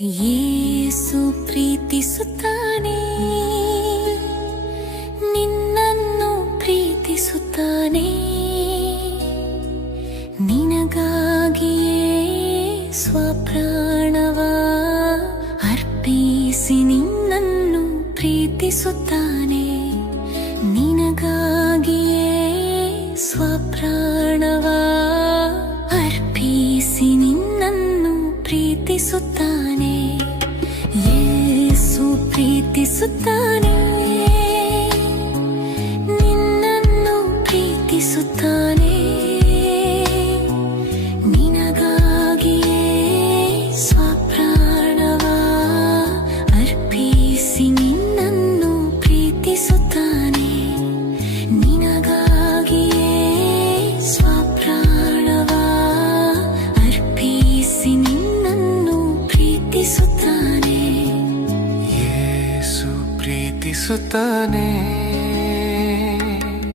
ಯೇಸು ಪ್ರೀತಿಸುತ್ತಾನೆ, ನಿನ್ನನ್ನು ಪ್ರೀತಿಸುತ್ತಾನೆ. ನಿನಗಾಗಿಯೇ ಸ್ವಪ್ರಾಣವ ಅರ್ಪಿಸಿ ನಿನ್ನನ್ನು ಪ್ರೀತಿಸುತ್ತಾನೆ. ನಿನಗಾಗಿಯೇ ಸ್ವಪ್ರಾಣವ ಅರ್ಪಿಸಿ ನಿನ್ನನ್ನು ಪ್ರೀತಿಸುತ್ತಾನೆ. ಯೇಸು ಪ್ರೀತಿಸುತ್ತಾನೆ, ನಿನ್ನನ್ನು ಪ್ರೀತಿಸುತ್ತಾನೆ. ನಿನಗಾಗಿಯೇ ಸ್ವಪ್ರಾಣವ ಅರ್ಪಿಸಿ ನಿನ್ನನ್ನು ಪ್ರೀತಿಸುತ್ತಾನೆ. ನಿನಗಾಗಿಯೇ ಸ್ವಪ್ರಾಣವ ಅರ್ಪಿಸಿ ನಿನ್ನನ್ನು ಪ್ರೀತಿಸುತ್ತಾನೆ. ಯೇಸು ಪ್ರೀತಿಸುತ್ತಾನೆ.